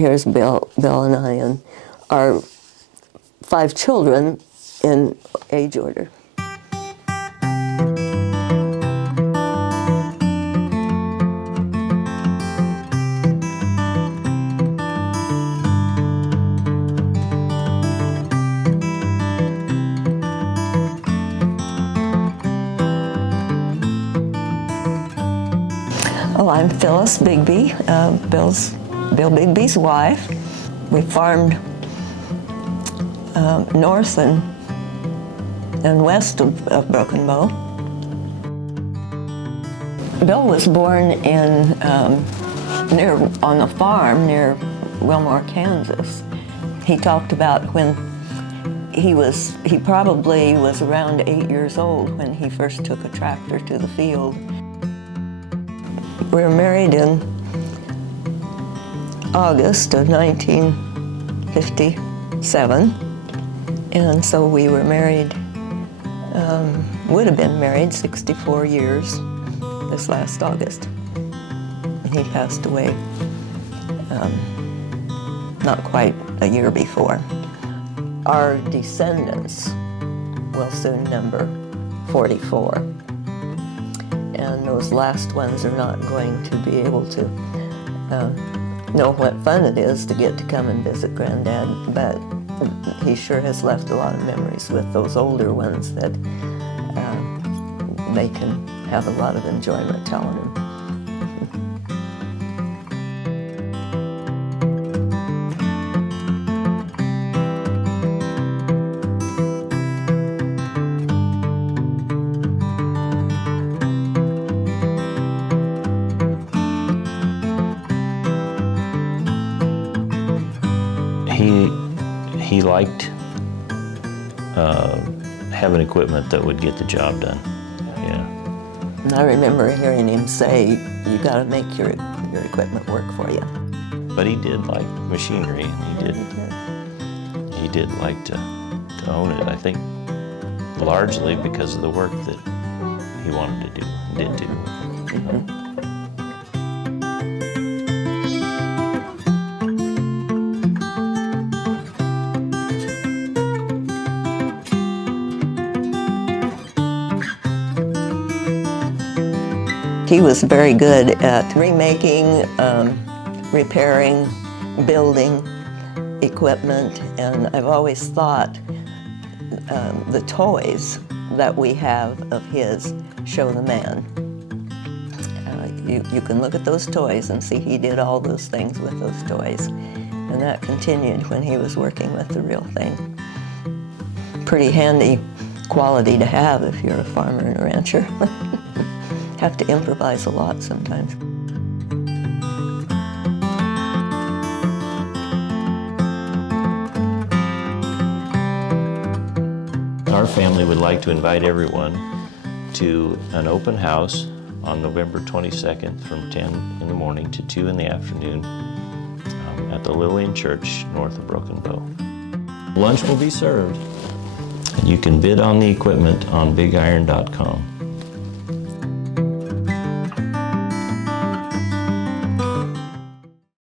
here's Bill and I, and our 5 children in age order. Oh, I'm Phyllis Bigbee, Bill Bigbee's wife. We farmed north and west of Broken Bow. Bill was born on a farm near Wilmore, Kansas. He talked about when he probably was around 8 years old when he first took a tractor to the field. We were married in August of 1957, and so we were married, would have been married 64 years this last August. And he passed away not quite a year before. Our descendants will soon number 44. And those last ones are not going to be able to know what fun it is to get to come and visit Granddad, but he sure has left a lot of memories with those older ones that they can have a lot of enjoyment telling him. He liked having equipment that would get the job done. Yeah. And I remember hearing him say, "You got to make your equipment work for you." But he did like machinery, and he did like to own it. I think largely because of the work that he wanted to do and did do. Mm-hmm. He was very good at remaking, repairing, building equipment, and I've always thought the toys that we have of his show the man. You can look at those toys and see he did all those things with those toys, and that continued when he was working with the real thing. Pretty handy quality to have if you're a farmer and a rancher. Have to improvise a lot sometimes. Our family would like to invite everyone to an open house on November 22nd from 10 in the morning to 2 in the afternoon at the Lillian Church north of Broken Bow. Lunch will be served. You can bid on the equipment on BigIron.com.